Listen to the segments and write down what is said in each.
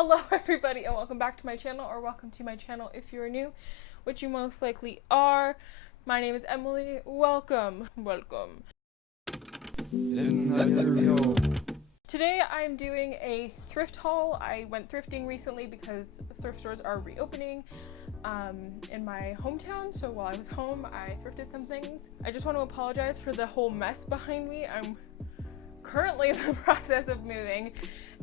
Hello everybody and welcome back to my channel, or welcome to my channel if you're new, which you most likely are. My name is Emily. Welcome. Today I'm doing a thrift haul. I went thrifting recently because thrift stores are reopening in my hometown, so while I was home I thrifted some things. I just want to apologize for the whole mess behind me. I'm currently in the process of moving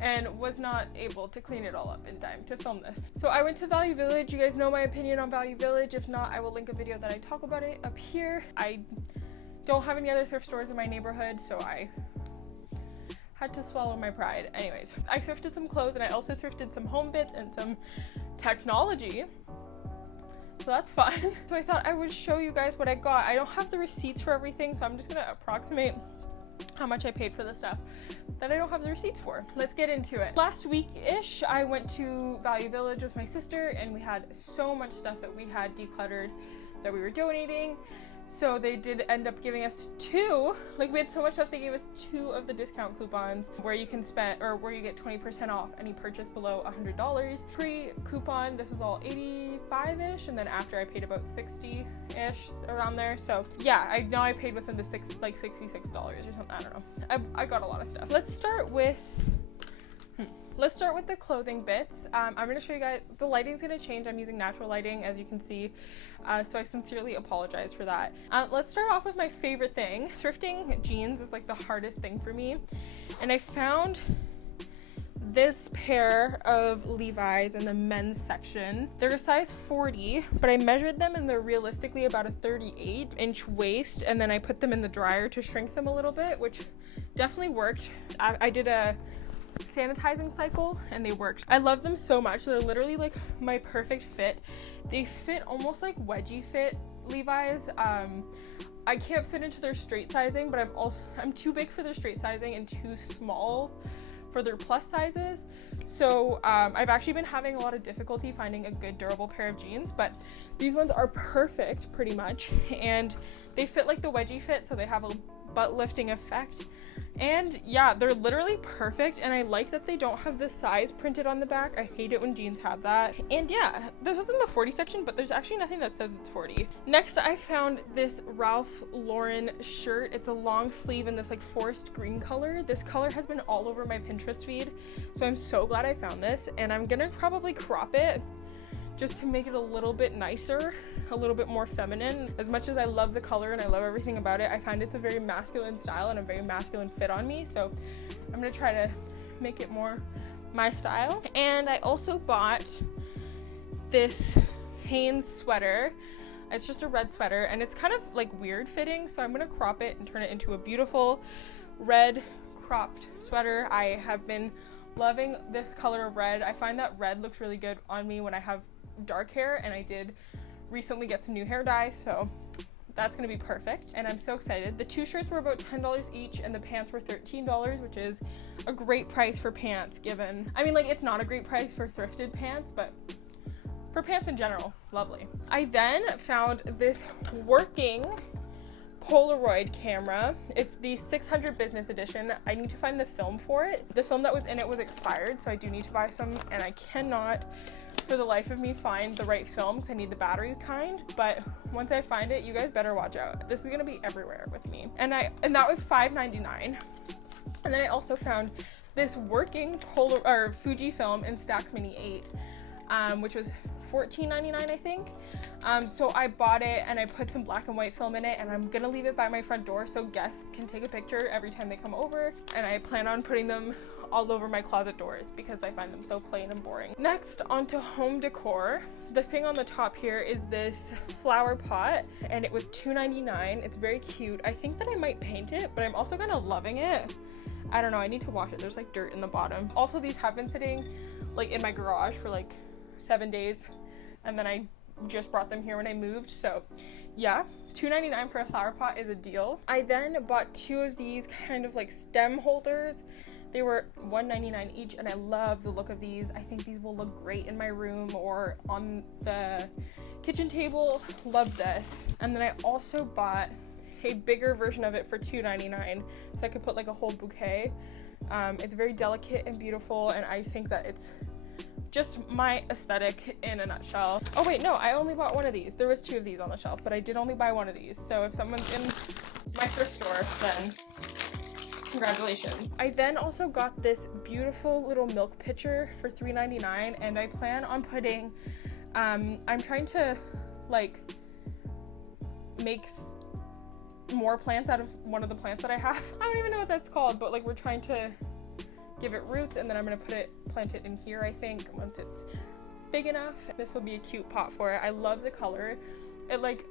and was not able to clean it all up in time to film this. So I went to Value Village. You guys know my opinion on Value Village. If not, I will link a video that I talk about it up here. I don't have any other thrift stores in my neighborhood, so I had to swallow my pride. Anyways, I thrifted some clothes and I also thrifted some home bits and some technology. So that's fun. So I thought I would show you guys what I got. I don't have the receipts for everything, so I'm just gonna approximate how much I paid for the stuff that I don't have the receipts for. Let's get into it. Last week-ish, I went to Value Village with my sister and we had so much stuff that we had decluttered that we were donating. So they did end up giving us two, like we had so much stuff, they gave us 2 of the discount coupons where you can spend, or where you get 20% off any purchase below $100. Pre-coupon, this was all 85-ish, and then after I paid about 60-ish around there. So yeah, I know I paid within the $66 or something, I don't know. I got a lot of stuff. Let's start with the clothing bits. I'm going to show you guys, the lighting's going to change. I'm using natural lighting, as you can see, so I sincerely apologize for that. Let's start off with my favorite thing. Thrifting jeans is like the hardest thing for me, and I found this pair of Levi's in the men's section. They're a size 40, but I measured them and they're realistically about a 38-inch waist, and then I put them in the dryer to shrink them a little bit, which definitely worked. I did a sanitizing cycle and they worked. I love them so much. They're literally like my perfect fit. They fit almost like wedgie fit Levi's. I can't fit into their straight sizing, but I'm too big for their straight sizing and too small for their plus sizes. So I've actually been having a lot of difficulty finding a good durable pair of jeans, but these ones are perfect pretty much, and they fit like the wedgie fit, so they have a butt lifting effect. And yeah, they're literally perfect, and I like that they don't have the size printed on the back. I hate it when jeans have that. And yeah, this was in the 40 section, but there's actually nothing that says it's 40. Next, I found this Ralph Lauren shirt. It's a long sleeve in this like forest green color. This color has been all over my Pinterest feed, so I'm so glad I found this, and I'm gonna probably crop it just to make it a little bit nicer, a little bit more feminine. As much as I love the color and I love everything about it, I find it's a very masculine style and a very masculine fit on me, so I'm gonna try to make it more my style. And I also bought this Hanes sweater. It's just a red sweater and it's kind of like weird fitting, so I'm gonna crop it and turn it into a beautiful red cropped sweater. I have been loving this color of red. I find that red looks really good on me when I have dark hair, and I did recently get some new hair dye, so that's gonna be perfect, and I'm so excited. The 2 shirts were about $10 each and the pants were $13, which is a great price for pants, given, I mean, like, it's not a great price for thrifted pants, but for pants in general, lovely. I then found this working Polaroid camera. It's the 600 business edition. I need to find the film for it. The film that was in it was expired, so I do need to buy some, and I cannot for the life of me find the right film because I need the battery kind, but once I find it, you guys better watch out. This is gonna be everywhere with me. And that was $5.99. And then I also found this working Fujifilm in Stax Mini 8, which was $14.99, I think. So I bought it and I put some black and white film in it, and I'm gonna leave it by my front door so guests can take a picture every time they come over, and I plan on putting them all over my closet doors because I find them so plain and boring. Next, onto home decor. The thing on the top here is this flower pot, and it was $2.99. It's very cute. I think that I might paint it, but I'm also kind of loving it. I don't know, I need to wash it. There's like dirt in the bottom. Also, these have been sitting like in my garage for like 7 days, and then I just brought them here when I moved, so yeah, $2.99 for a flower pot is a deal. I then bought 2 of these kind of like stem holders. They were $1.99 each, and I love the look of these. I think these will look great in my room or on the kitchen table. Love this. And then I also bought a bigger version of it for $2.99, so I could put like a whole bouquet. It's very delicate and beautiful, and I think that it's just my aesthetic in a nutshell. Oh wait, no, I only bought one of these. There was 2 of these on the shelf, but I did only buy one of these. So if someone's in my thrift store, then congratulations. I then also got this beautiful little milk pitcher for $3.99, and I plan on putting, I'm trying to like make more plants out of one of the plants that I have. I don't even know what that's called, but like we're trying to give it roots, and then I'm gonna plant it in here, I think, once it's big enough. This will be a cute pot for it. I love the color. It like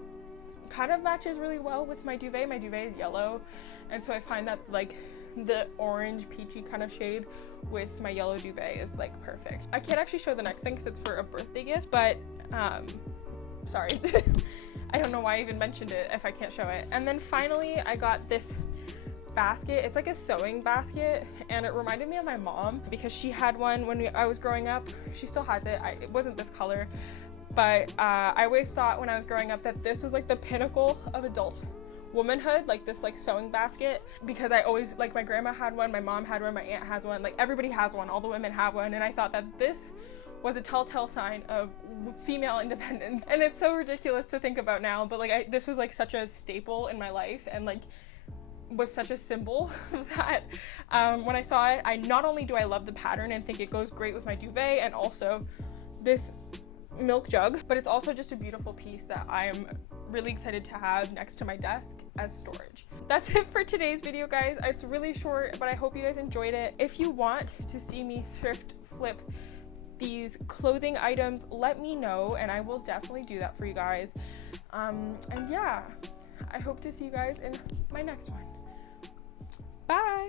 kind of matches really well with my duvet. My duvet is yellow, and so I find that like the orange peachy kind of shade with my yellow duvet is like perfect. I can't actually show the next thing because it's for a birthday gift, but sorry. I don't know why I even mentioned it if I can't show it. And then finally I got this basket. It's like a sewing basket, and it reminded me of my mom because she had one when I was growing up. She still has it. It wasn't this color, but I always thought when I was growing up that this was like the pinnacle of adult womanhood, like this like sewing basket, because I always, like, my grandma had one, my mom had one, my aunt has one, like everybody has one, all the women have one, and I thought that this was a telltale sign of female independence. And it's so ridiculous to think about now, but like this was like such a staple in my life, and like was such a symbol that when I saw it, I not only do I love the pattern and think it goes great with my duvet and also this milk jug, but it's also just a beautiful piece that I'm really excited to have next to my desk as storage. That's it for today's video, guys. It's really short, but I hope you guys enjoyed it. If you want to see me thrift flip these clothing items, let me know and I will definitely do that for you guys. And yeah, I hope to see you guys in my next one. Bye!